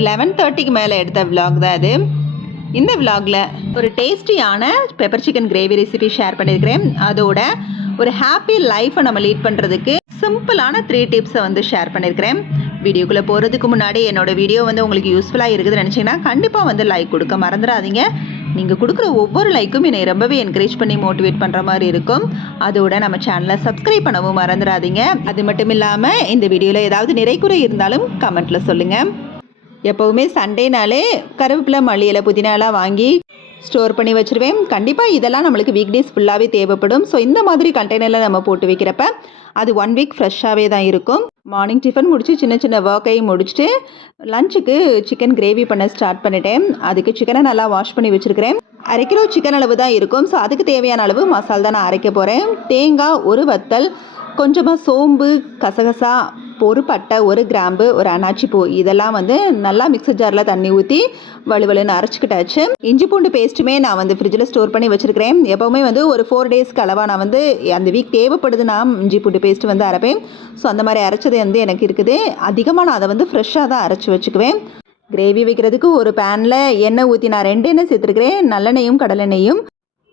11:30க்கு மேலே எடுத்த விலாக் தான் அது. இந்த விலாகில் ஒரு டேஸ்டியான pepper chicken gravy recipe share பண்ணியிருக்கிறேன். அதோட ஒரு ஹாப்பி லைஃப்பை நம்ம லீட் பண்ணுறதுக்கு சிம்பிளான 3 டிப்ஸை வந்து ஷேர் பண்ணியிருக்கிறேன். வீடியோக்குள்ளே போகிறதுக்கு முன்னாடி என்னோட வீடியோ வந்து உங்களுக்கு யூஸ்ஃபுல்லாக இருக்குதுன்னு நினச்சிங்கன்னா கண்டிப்பாக வந்து லைக் கொடுக்க மறந்துடாதீங்க. நீங்கள் கொடுக்குற ஒவ்வொரு லைக்கும் என்னை ரொம்பவே என்கரேஜ் பண்ணி மோட்டிவேட் பண்ணுற மாதிரி இருக்கும். அதோட நம்ம சேனலை சப்ஸ்கிரைப் பண்ணவும் மறந்துடாதீங்க. அது மட்டும் இல்லாமல் இந்த வீடியோவில் ஏதாவது நிறைக்குறை இருந்தாலும் கமெண்ட்டில் சொல்லுங்கள். எப்போவுமே சண்டேனாலே கருவேப்பிலை, மல்லி இலை, புதினா எல்லாம் வாங்கி ஸ்டோர் பண்ணி வச்சுருவேன். கண்டிப்பாக இதெல்லாம் நம்மளுக்கு வீக் டேஸ் ஃபுல்லாகவே தேவைப்படும். ஸோ இந்த மாதிரி கண்டெய்னரில் நம்ம போட்டு வைக்கிறப்ப அது 1 வீக் ஃப்ரெஷ்ஷாகவே தான் இருக்கும். மார்னிங் டிஃபன் முடித்து சின்ன சின்ன ஒர்க்கையும் முடிச்சுட்டு லஞ்சுக்கு சிக்கன் கிரேவி பண்ண ஸ்டார்ட் பண்ணிட்டேன். அதுக்கு சிக்கனை நல்லா வாஷ் பண்ணி வச்சுருக்கிறேன். 1/2 கிலோ சிக்கன் அளவு தான் இருக்கும். ஸோ அதுக்கு தேவையான அளவு மசாலா தான் நான் அரைக்க போகிறேன். தேங்காய், ஒரு வத்தல், கொஞ்சமாக சோம்பு, கசகசா, ஒரு பட்டை, 1 கிராம்பு, ஒரு அன்னாச்சி பூ, இதெல்லாம் வந்து நல்லா மிக்சர் ஜாரில் தண்ணி ஊற்றி வலுவலுன்னு அரைச்சிக்கிட்டாச்சு. இஞ்சி பூண்டு பேஸ்ட்டுமே நான் வந்து ஃப்ரிட்ஜில் ஸ்டோர் பண்ணி வச்சுருக்கிறேன். எப்போவுமே வந்து ஒரு 4 டேஸ்க்கு அளவாக நான் வந்து அந்த வீக் தேவைப்படுதுன்னா இஞ்சி பூண்டு பேஸ்ட்டு வந்து அரைப்பேன். ஸோ அந்த மாதிரி அரைச்சது வந்து எனக்கு இருக்குது. அதிகமாக நான் அதை வந்து ஃப்ரெஷ்ஷாக தான் அரைச்சி வச்சுக்குவேன். கிரேவி வைக்கிறதுக்கு ஒரு பேனில் எண்ணெய் ஊற்றி நான் 2 எண்ணெய் சேர்த்துருக்கிறேன், நல்லெண்ணெயும் கடலெண்ணெயும்.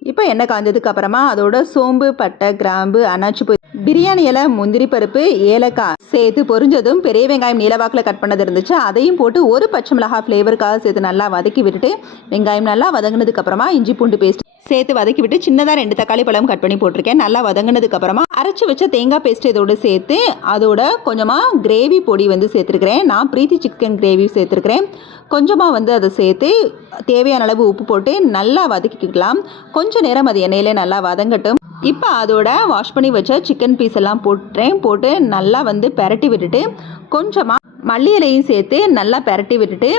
இப்போ எண்ணெய் காய்ஞ்சதுக்கு அப்புறமா அதோட சோம்பு, பட்டை, கிராம்பு, அன்னாச்சி பூ, பிரியாணி இலை, முந்திரி பருப்பு, ஏலக்காய் சேர்த்து பொரிஞ்சதும் பெரிய வெங்காயம் நீலவாக்கில் கட் பண்ணது இருந்துச்சு, அதையும் போட்டு ஒரு பச்சை மிளகாய் ஃப்ளேவருக்காக சேர்த்து நல்லா வதக்கி விட்டுட்டு வெங்காயம் நல்லா வதங்கினதுக்கு அப்புறமா இஞ்சி பூண்டு பேஸ்ட் சேர்த்து வதக்கி விட்டு சின்னதாக 2 தக்காளி பழம் கட் பண்ணி போட்டிருக்கேன். நல்லா வதங்கினதுக்கு அப்புறமா அரைச்சி வச்ச தேங்காய் பேஸ்ட் இதோடு சேர்த்து அதோட கொஞ்சமாக கிரேவி பொடி வந்து சேர்த்துருக்கிறேன். நான் பிரீத்தி சிக்கன் கிரேவி சேர்த்துருக்கிறேன். கொஞ்சமாக வந்து அதை சேர்த்து தேவையான அளவு உப்பு போட்டு நல்லா வதக்கிக்கலாம். கொஞ்சம் நேரம் அது எண்ணெயிலே நல்லா வதங்கட்டும். இப்போ அதோட வாஷ் பண்ணி வச்ச சிக்கன் பீஸ் எல்லாம் போட்டு நல்லா வந்து பெரட்டி விட்டுட்டு கொஞ்சமாக மல்லி இலையும் சேர்த்து நல்லா பெரட்டி விட்டுட்டு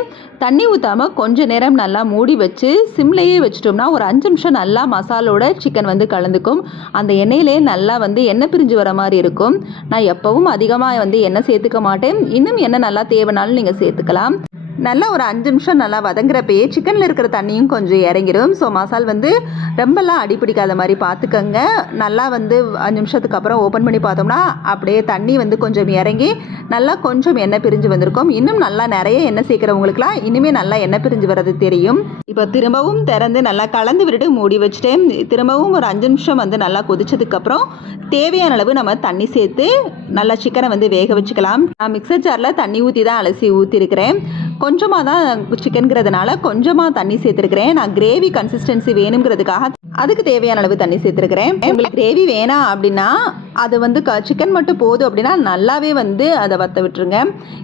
தண்ணி ஊற்றாமல் கொஞ்சம் நேரம் நல்லா மூடி வச்சு சிம்லேயே வச்சிட்டோம்னா ஒரு 5 நிமிஷம் நல்லா மசாலோட சிக்கன் வந்து கலந்துக்கும். அந்த எண்ணெயிலே நல்லா வந்து எண்ணெய் பிரிஞ்சு வர மாதிரி இருக்கும். நான் எப்போவும் அதிகமாக வந்து எண்ணெய் சேர்த்துக்க மாட்டேன். இன்னும் எண்ணெய் நல்லா தேவைனாலும் நீங்கள் சேர்த்துக்கலாம். நல்லா ஒரு 5 நிமிஷம் நல்லா வதங்குறப்பயே சிக்கனில் இருக்கிற தண்ணியும் கொஞ்சம் இறங்கிடும். ஸோ மசால் வந்து ரொம்பலாம் அடிப்பிடிக்காத மாதிரி பார்த்துக்கங்க. நல்லா வந்து 5 நிமிஷத்துக்கு அப்புறம் ஓப்பன் பண்ணி பார்த்தோம்னா அப்படியே தண்ணி வந்து கொஞ்சம் இறங்கி நல்லா கொஞ்சம் எண்ணெய் பிரிஞ்சு வந்திருக்கும். இன்னும் நல்லா நிறைய எண்ணெய் சேர்க்குறவங்களுக்குலாம் இனிமேல் நல்லா எண்ணெய் பிரிஞ்சு வர்றது தெரியும். இப்போ திரும்பவும் திறந்து நல்லா கலந்து விட்டுட்டு மூடி வச்சுட்டேன். திரும்பவும் ஒரு 5 நிமிஷம் வந்து நல்லா கொதிச்சதுக்கப்புறம் தேவையான அளவு நம்ம தண்ணி சேர்த்து நல்லா சிக்கனை வந்து வேக வச்சுக்கலாம். நான் மிக்சர் ஜாரில் தண்ணி ஊற்றி தான் அலசி ஊற்றிருக்கிறேன். கொஞ்சமாக தான் சிக்கனுங்கிறதுனால கொஞ்சமாக தண்ணி சேர்த்துருக்கிறேன். நான் கிரேவி கன்சிஸ்டன்சி வேணுங்கிறதுக்காக அதுக்கு தேவையான அளவு தண்ணி சேர்த்துருக்கிறேன். உங்களுக்கு கிரேவி வேணாம் அப்படின்னா அது வந்து சிக்கன் மட்டும் போதும் அப்படின்னா நல்லாவே வந்து அதை வற்ற விட்டுருங்க.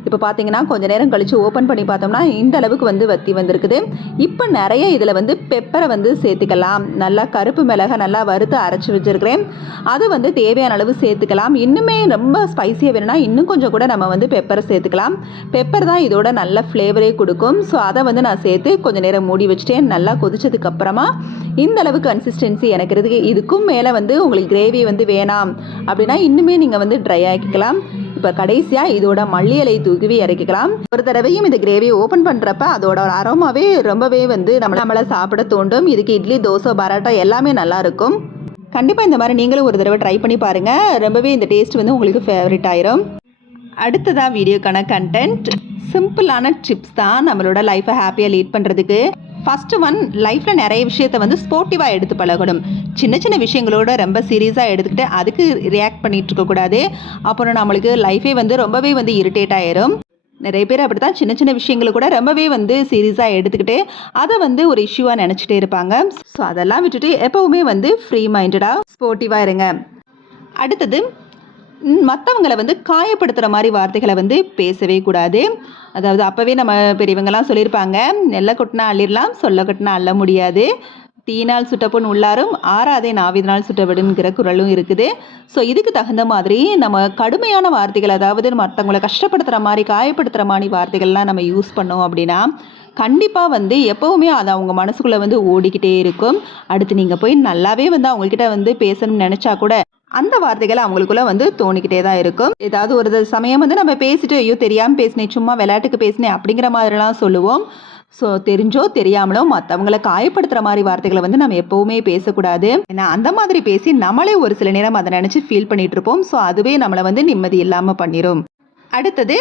இப்போ பார்த்தீங்கன்னா கொஞ்சம் நேரம் கழித்து ஓப்பன் பண்ணி பார்த்தோம்னா இந்த அளவுக்கு வந்து வற்றி வந்திருக்குது. இப்போ நிறைய இதில் வந்து பெப்பரை வந்து சேர்த்துக்கலாம். நல்லா கருப்பு மிளகா நல்லா வறுத்து அரைச்சி வச்சுருக்கிறேன். அது வந்து தேவையான அளவு சேர்த்துக்கலாம். இன்னுமே ரொம்ப ஸ்பைசியாக வேணும்னா இன்னும் கொஞ்சம் கூட நம்ம வந்து பெப்பரை சேர்த்துக்கலாம். பெப்பர் தான் இதோட நல்ல ஃப்ளேவரே கொடுக்கும். ஸோ அதை வந்து நான் சேர்த்து கொஞ்சம் நேரம் மூடி வச்சுட்டேன். நல்லா கொதிச்சதுக்கப்புறமா இந்த அளவு கன்சிஸ்டன்சி எனக்கு இருக்குது. இதுக்கும் மேலே வந்து உங்களுக்கு கிரேவி வந்து வேணாம் அப்படின்னா இன்னுமே நீங்கள் வந்து ட்ரை ஆக்கிக்கலாம். இப்போ கடைசியாக இதோட மல்லி இலை தூக்கி இறக்கிக்கலாம். ஒரு தடவையும் இந்த கிரேவியை ஓப்பன் பண்ணுறப்ப அதோட ஒரு அரோமாவே ரொம்பவே வந்து நம்மளை சாப்பிட தோண்டும். இதுக்கு இட்லி, தோசை, பரோட்டா எல்லாமே நல்லாயிருக்கும். கண்டிப்பாக இந்த மாதிரி நீங்களும் ஒரு தடவை ட்ரை பண்ணி பாருங்கள். ரொம்பவே இந்த டேஸ்ட் வந்து உங்களுக்கு ஃபேவரட் ஆயிரும். அடுத்ததாக வீடியோக்கான கண்டென்ட் சிம்பிளான டிப்ஸ் தான் நம்மளோட லைஃப்பை ஹாப்பியாக லீட் பண்ணுறதுக்கு. ஃபஸ்ட்டு ஒன், லைஃப்பில் நிறைய விஷயத்தை வந்து ஸ்போர்ட்டிவாக எடுத்து பழகணும். சின்ன சின்ன விஷயங்களோட ரொம்ப சீரியஸாக எடுத்துக்கிட்டு அதுக்கு ரியாக்ட் பண்ணிகிட்டு இருக்கக்கூடாது. அப்புறம் நம்மளுக்கு லைஃபே வந்து ரொம்பவே வந்து இரிட்டேட் ஆயிரும். நிறைய பேர் அப்படி தான் சின்ன சின்ன விஷயங்களை கூட ரொம்பவே வந்து சீரியஸாக எடுத்துக்கிட்டு அதை வந்து ஒரு இஷ்யூவாக நினச்சிட்டே இருப்பாங்க. ஸோ அதெல்லாம் விட்டுட்டு எப்போவுமே வந்து ஃப்ரீ மைண்டடாக ஸ்போர்ட்டிவாக இருங்க. அடுத்தது, மற்றவங்களை வந்து காயப்படுத்துகிற மாதிரி வார்த்தைகளை வந்து பேசவே கூடாது. அதாவது அப்போவே நம்ம பெரியவங்களாம் சொல்லியிருப்பாங்க, நெல்லை கொட்டினா அள்ளிடலாம், சொல்ல கொட்டினா அள்ள முடியாது, தீனால் சுட்டப்பொன் உள்ளாரும், ஆறாதே நாவிதனால் சுட்டவிடுங்கிற குறளும் இருக்குது. ஸோ இதுக்கு தகுந்த மாதிரி நம்ம கடுமையான வார்த்தைகள், அதாவது மற்றவங்களை கஷ்டப்படுத்துகிற மாதிரி காயப்படுத்துகிற மாதிரி வார்த்தைகள்லாம் நம்ம யூஸ் பண்ணோம் அப்படின்னா கண்டிப்பாக வந்து எப்போவுமே அது அவங்க மனசுக்குள்ளே வந்து ஓடிக்கிட்டே இருக்கும். அடுத்து நீங்கள் போய் நல்லாவே வந்து அவங்கக்கிட்ட வந்து பேசணும்னு நினச்சா கூட அந்த வார்த்தைகள் அவங்களுக்குள்ள வந்து தோணிக்கிட்டே தான் இருக்கும். ஏதாவது ஒரு சமயம் வந்து நம்ம பேசிட்டு ஐயோ தெரியாமல் பேசினேன், சும்மா விளையாட்டுக்கு பேசினேன் அப்படிங்கிற மாதிரிலாம் சொல்லுவோம். ஸோ தெரிஞ்சோ தெரியாமலோ மற்றவங்களை காயப்படுத்துகிற மாதிரி வார்த்தைகளை வந்து நம்ம எப்போவுமே பேசக்கூடாது. ஏன்னா அந்த மாதிரி பேசி நம்மளே ஒரு சில நேரம் அதை நினச்சி ஃபீல் பண்ணிகிட்டு இருப்போம். ஸோ அதுவே நம்மளை வந்து நிம்மதி இல்லாமல் பண்ணிடும். அடுத்தது,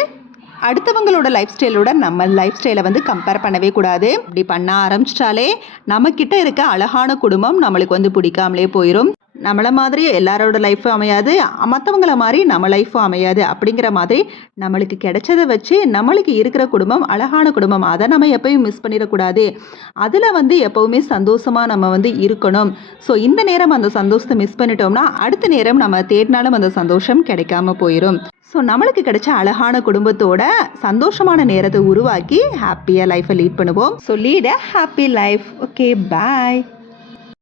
அடுத்தவங்களோட லைஃப் ஸ்டைலோட நம்ம லைஃப் ஸ்டைலை வந்து கம்பேர் பண்ணவே கூடாது. இப்படி பண்ண ஆரம்பிச்சிட்டாலே நம்மக்கிட்ட இருக்க அழகான குடும்பம் நம்மளுக்கு வந்து பிடிக்காமலே போயிடும். நம்மளை மாதிரி எல்லாரோட லைஃப்பும் அமையாது, மற்றவங்கள மாதிரி நம்ம லைஃப்பும் அமையாது. அப்படிங்கிற மாதிரி நம்மளுக்கு கிடைச்சதை வச்சு நம்மளுக்கு இருக்கிற குடும்பம் அழகான குடும்பம், அதை நம்ம எப்பயும் மிஸ் பண்ணிடக்கூடாது. அதில் வந்து எப்போவுமே சந்தோஷமாக நம்ம வந்து இருக்கணும். ஸோ இந்த நேரம் அந்த சந்தோஷத்தை மிஸ் பண்ணிட்டோம்னா அடுத்த நேரம் நம்ம தேடினாலும் அந்த சந்தோஷம் கிடைக்காம போயிடும். ஸோ நம்மளுக்கு கிடைச்ச அழகான குடும்பத்தோட சந்தோஷமான நேரத்தை உருவாக்கி ஹாப்பியாக லைஃப்பை லீட் பண்ணுவோம். ஸோ லீட் அ ஹாப்பி லைஃப். ஓகே, பாய்.